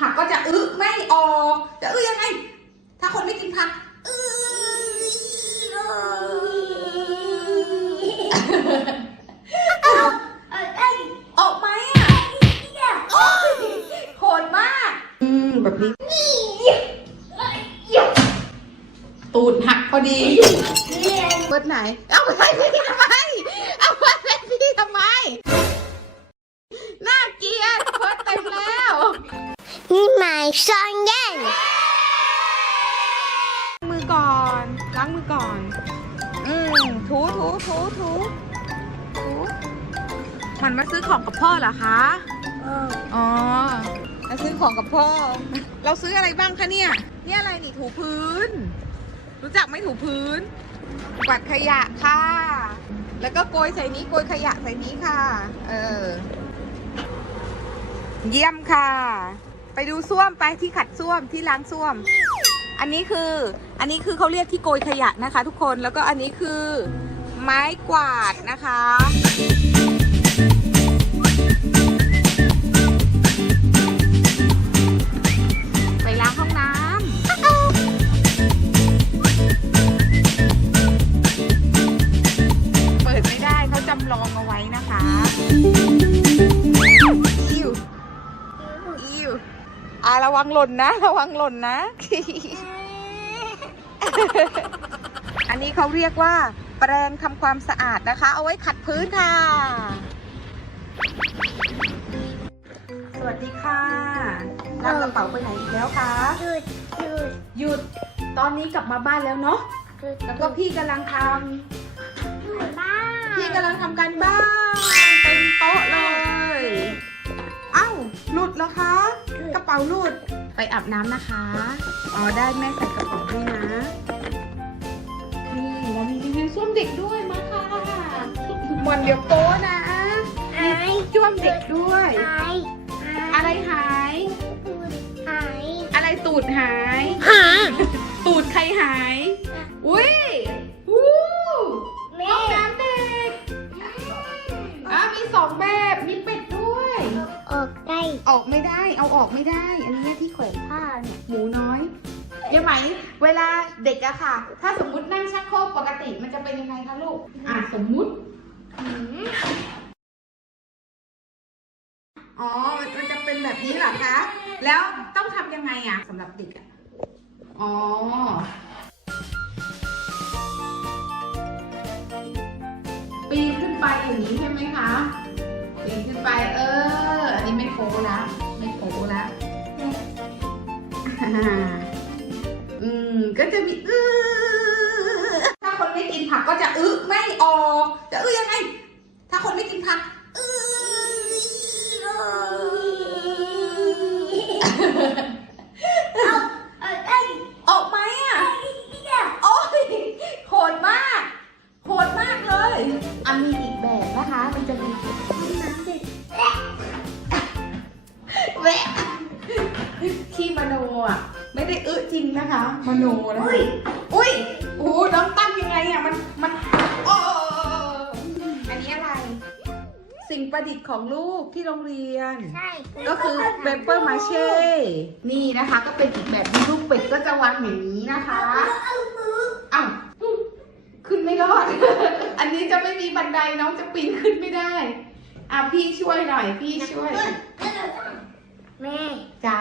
ผักก็จะอึไม่ออกจะอึยังไง ถ้าคนไม่กินผักอึออกไหมอะโอ๊ยโหดมาก อืมแบบนี้ตูดหักพอดีเปิดไหน เอาไปให้พี่ทำไม เอาไปให้พี่ทำไม นี่หมายซ่อนแย่งมือก่อนล้างมือก่อน อืมถูถูถูถูถูมันมาซื้อของกับพ่อเหรอคะอ๋อมาซื้อของกับพ่อ เราซื้ออะไรบ้างคะเนี่ยเนี่ยอะไรนี่ถูพื้น รู้จักไหมถูพื้นกวาดขยะค่ะ แล้วก็โกยใส่นี้โกยขยะใส่นี้ค่ะ เออ เยี่ยมค่ะ ไปดูส้วมไปที่ขัดส้วมที่ล้างส้วม อันนี้คืออันนี้คือเขาเรียกที่โกยขยะนะคะ ทุกคนแล้วก็อันนี้คือไม้กวาดนะคะ ระวังหล่นนะ ระวังหล่นนะ อันนี้เขาเรียกว่า แปรงทำความสะอาดนะคะ เอาไว้ขัดพื้นค่ะ สวัสดีค่ะลากกระเป๋าไปไหนอีกแล้วคะหยุดหยุดหยุดตอนนี้กลับมาบ้านแล้วเนาะหยุดแล้วก็พี่กำลังทบ้าำพี่กำลังทำการบ้านเต็มโต๊ะเลย เอ้าหลุดแล้วคะก ระเป๋าหลุดไปอาบน้ำนะคะ อ๋อได้แม่ใส่กระเป๋าให้นะ นี่เรามีรีวิวส้วมเด็กด้วยมาค่ะหมวนเดี๋ยวโป๊นะหายจ้วมเด็กด้วยหายอะไรหายหาย อะไรตูดหาย หา ตูดใครหาย อุ้ย ออกไม่ได้ เอาออกไม่ได้ อันนี้ที่แขวนผ้าเนี่ยหมูน้อยเดี๋ยวไหม เวลาเด็กอะค่ะ ถ้าสมมุตินั่งชักโครกปกติมันจะเป็นยังไงคะลูก อะสมมุติหืมอ๋อ มันจะเป็นแบบนี้เหรอคะ แล้วต้องทำยังไงอะสำหรับเด็กอะอ๋อปีนขึ้นไปอย่างนี้ใช่ไหมคะ ปีนขึ้นไปเอออันนี้ไม่ โป๊ละไม่โป๊ละอืมก็จะมีอื้อ ไม่ได้อึจริงนะคะ มโนนะอุ้ยอุ้ยโอ้โหน้องตั้งยังไงอะมันมันโอ้อันนี้อะไร สิ่งประดิษฐ์ของลูกที่โรงเรียน ใช่ก็คือเปเปอร์มาเช่ นี่นะคะ ก็เป็นอีกแบบที่ลูกเป็ดก็จะวางอย่างนี้นะคะอ้าวขึ้นไม่รอด อันนี้จะไม่มีบันไดน้องจะปีนขึ้นไม่ได้ อะพี่ช่วยหน่อยพี่ช่วย แม่จ๋า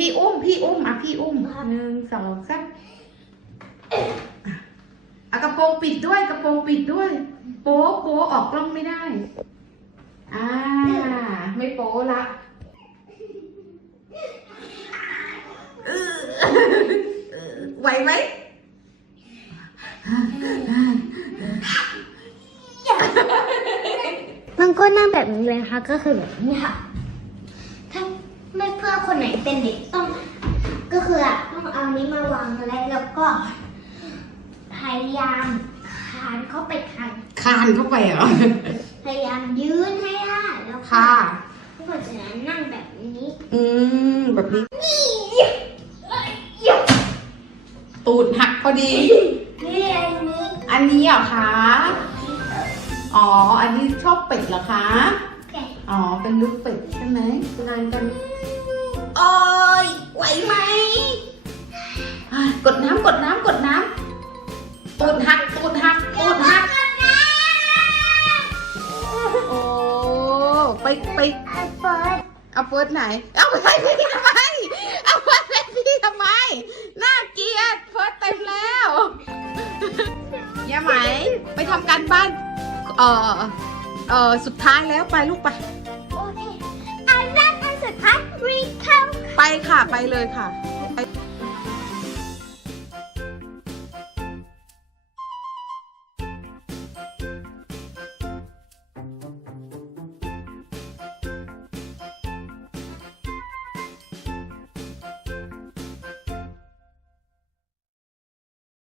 พี่อุ้ม พี่อุ้มอะพี่อุ้มหนึ่งสองสามอะกระโปรงปิดด้วยกระโปรงปิดด้วย โป๊ะโป๊ะออกกล้องไม่ได้ อ่า ไม่โป๊ะละไหวไหมมันก็นั่งแบบนี้เลยนะคะก็คือแบบนี้ค่ะ คนไหนเป็นเด็กต้อง ก็คืออะต้องเอานี้มาวางแล้วแล้วก็พยายามคานเข้าไปทางคานเข้าไปเหรอ พยายามยืนให้ได้แล้วก็ค่ะเพราะฉะนั้นนั่งแบบนี้อืม แบบนี้ตูดหักพอดี นี่อันนี้อันนี้เหรอคะ อ๋อ อันนี้ชอบเป็ดเหรอคะ แกะอ๋อ เป็นลูกเป็ดใช่ไหมงานกัน โอ้โอ้ยไหวไหมอะกดน้ำกดน้ำกดน้ำตูดหักตูดหักตูดหักโอ้ไปไปไอเฟิร์สเอาเฟิร์สไหน เอาไปให้พี่ทำไมเอาเฟิร์สให้พี่ทำไมน่าเกลียดเฟิร์สเต็มแล้วย่าไหมไปทำการบ้านเออเออสุดท้ายแล้วไปลูกไป ค่ะไปเลยค่ะ